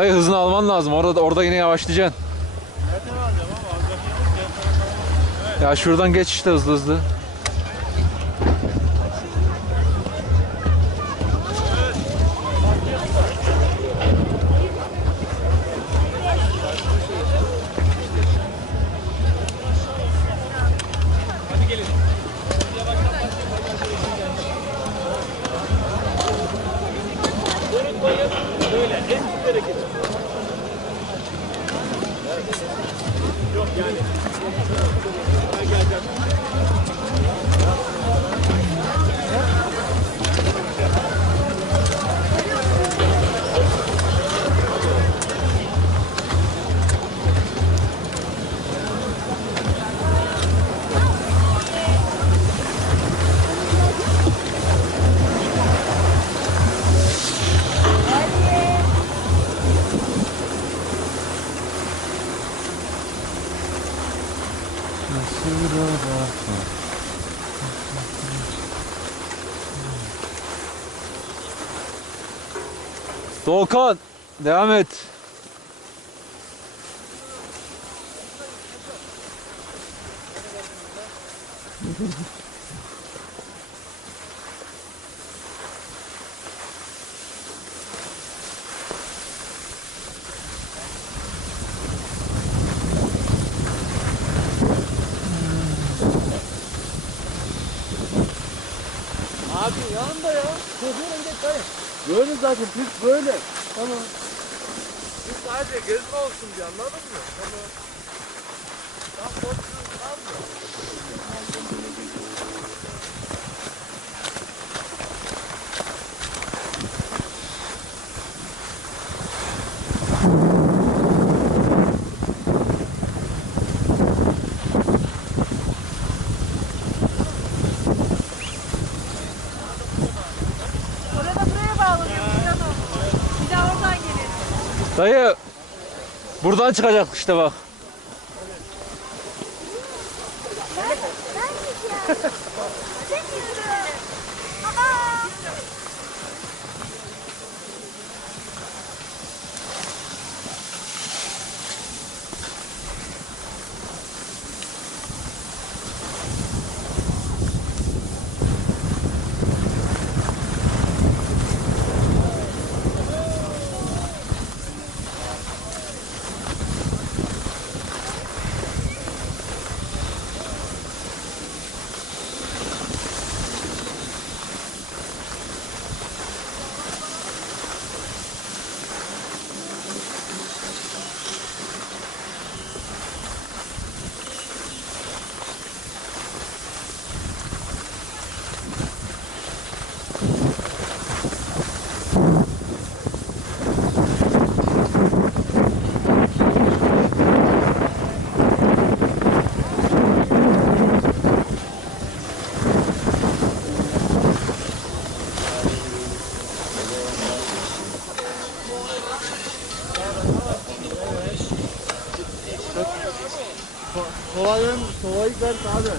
Dayı hızını alman lazım. Orada yine yavaşlayacaksın. Nereden alacağım ama alacak yerim. Evet. Ya şuradan geç işte hızlı hızlı. Hadi gelin. Böyle en süpere gidin. Yok yani. Ben geleceğim. Doğukan devam et. Abi yanında ya. Koşuyorum geç dayı. Gördün zaten pist böyle. Tamam. Biz sadece gezme olsun diye anladın mı? Tamam. Tam korkuyorsun abi. Orada buraya bağlanıyor Milano. Bir daha oradan gelir. Dayı buradan çıkacak işte bak. Ben gideceğim. Demiyorum. Aa! Kovayı ver abi.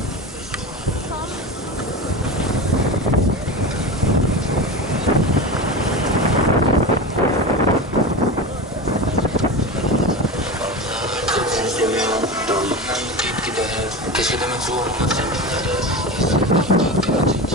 Seni seviyorum, dalından git gider. Ateş edemek zorunda seninle de.